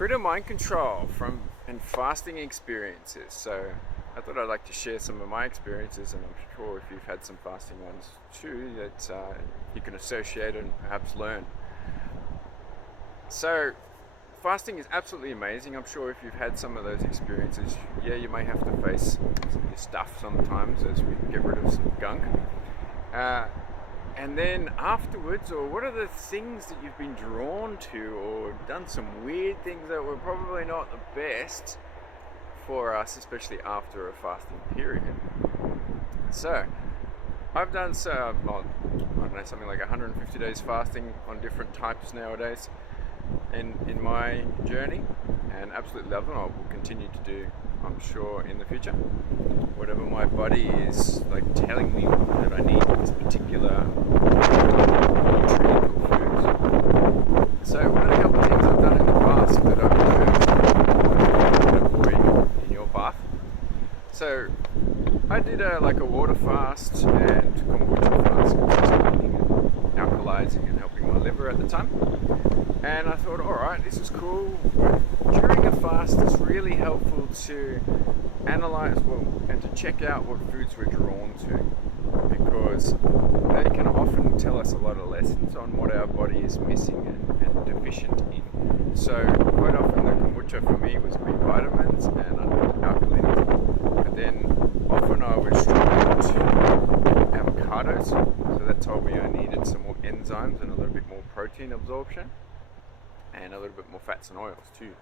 Critter Mind Control and fasting experiences. So I thought I'd like to share some of my experiences, and I'm sure if you've had some fasting ones too, that you can associate and perhaps learn. So fasting is absolutely amazing. I'm sure if you've had some of those experiences, yeah, you may have to face your stuff sometimes as we get rid of some gunk. And then afterwards, or what are the things that you've been drawn to, or done some weird things that were probably not the best for us, especially after a fasting period. So I've done I don't know, something like 150 days fasting on different types nowadays in my journey, and absolutely love them. I will continue to do, I'm sure, in the future. Whatever my body is like telling me that I need this particular nutrient foods. So what are a couple of things I've done in the past that I've learned to avoid in your bath? So I did a water fast and kombucha fast, which was cleaning and alkalizing and helping my liver at the time. And I thought, alright, this is cool. During a fast, it's really helpful to analyze and to check out what foods we're drawn to, because they can often tell us a lot of lessons on what our body is missing and deficient in. So quite often the kombucha for me was B vitamins and alkalinity. But then often I was drawn to avocados, so that told me I needed some more enzymes and a little bit more protein absorption, and a little bit more fats and oils too.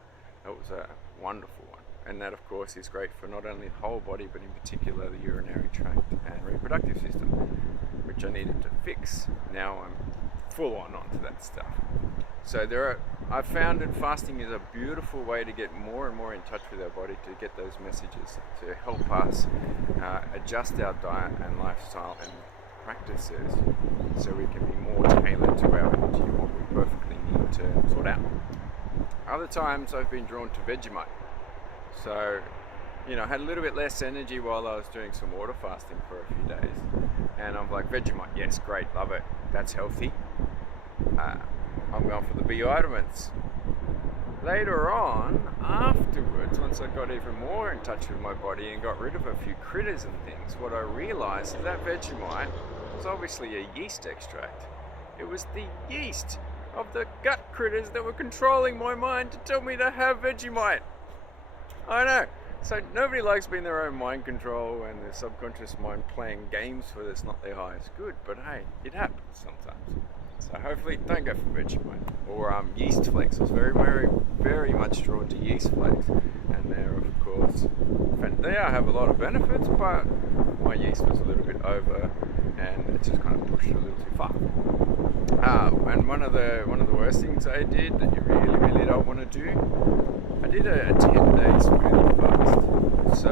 That was a wonderful one. And that, of course, is great for not only the whole body, but in particular the urinary tract and reproductive system, which I needed to fix. Now I'm full onto that stuff. So I've found that fasting is a beautiful way to get more and more in touch with our body, to get those messages, to help us adjust our diet and lifestyle and practices, so we can be more tailored to our energy and what we perfectly need to sort out. Other times I've been drawn to Vegemite. So, I had a little bit less energy while I was doing some water fasting for a few days. And I'm like, Vegemite, yes, great, love it. That's healthy. I'm going for the B vitamins. Later on, afterwards, once I got even more in touch with my body and got rid of a few critters and things, what I realized is that Vegemite was obviously a yeast extract. It was the yeast of the gut critters that were controlling my mind to tell me to have Vegemite. I know. So nobody likes being their own mind control and their subconscious mind playing games for that's not their highest good. But hey, it happens sometimes. So hopefully don't go for Vegemite. Or yeast flakes. I was very, very, very much drawn to yeast flakes. And they're, of course, they have a lot of benefits, but my yeast was a little bit over and it just kind of pushed it a little too far. And one of the worst things I did that you really, really don't want to do, I did a 10-day smoothie fast. So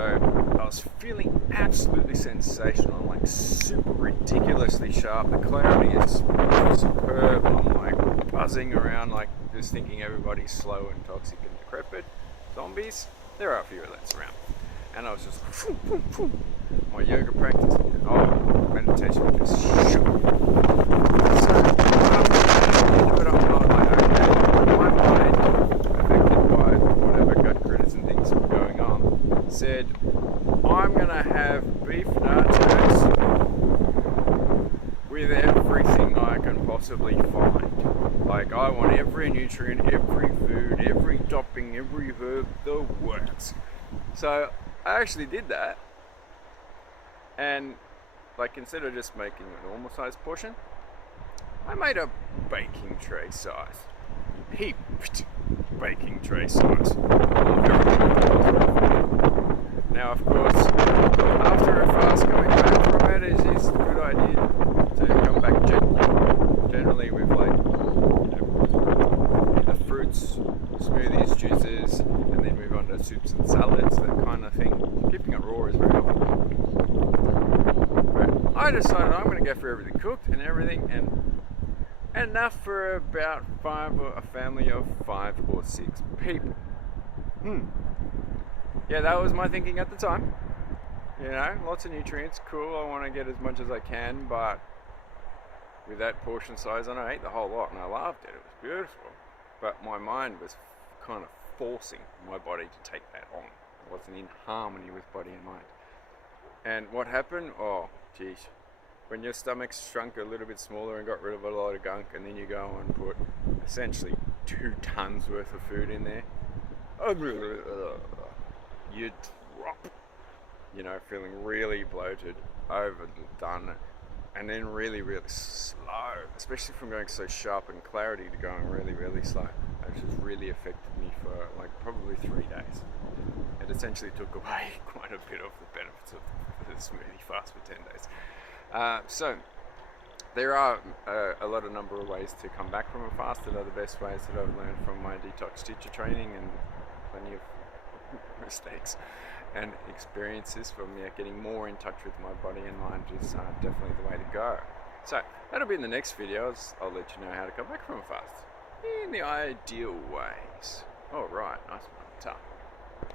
I was feeling absolutely sensational, like super ridiculously sharp. The clarity is superb. I'm like buzzing around, like just thinking everybody's slow and toxic and decrepit. Zombies, there are a few of that around. And I was just, my yoga practice, meditation was just shook. But I'm not like, okay, my mind, affected by whatever gut critters and things were going on, said, I'm going to have beef nachos with everything I can possibly find. Like, I want every nutrient, every food, every topping, every herb, the works. So I actually did that, and instead of just making a normal size portion, I made a baking tray size. Heaped baking tray size. Now, of course, after a fast coming back from it is a good idea to come back generally with the fruits, smoothies, juices, and then move on to soups and salads, that kind of thing. Keeping it raw is very helpful. But I decided I'm going to go for everything cooked and everything, and enough for about a family of 5 or 6 people. Yeah, that was my thinking at the time. Lots of nutrients, cool, I want to get as much as I can, but with that portion size, and I ate the whole lot and I loved it. It was beautiful. But my mind was kind of forcing my body to take that on. I wasn't in harmony with body and mind. And what happened? Oh, geez. When your stomach's shrunk a little bit smaller and got rid of a lot of gunk, and then you go and put essentially 2 tons worth of food in there, you drop, you know, feeling really bloated, overdone, and then really, really slow, especially from going so sharp and clarity to going really, really slow. It just really affected me for like probably 3 days. It essentially took away quite a bit of the benefits of the smoothie fast for 10 days. So there are a number of ways to come back from a fast that are the best ways that I've learned from my detox teacher training, and plenty of mistakes and experiences from getting more in touch with my body and mind is definitely the way to go. So that'll be in the next videos. I'll let you know how to come back from a fast in the ideal ways. All right, nice one.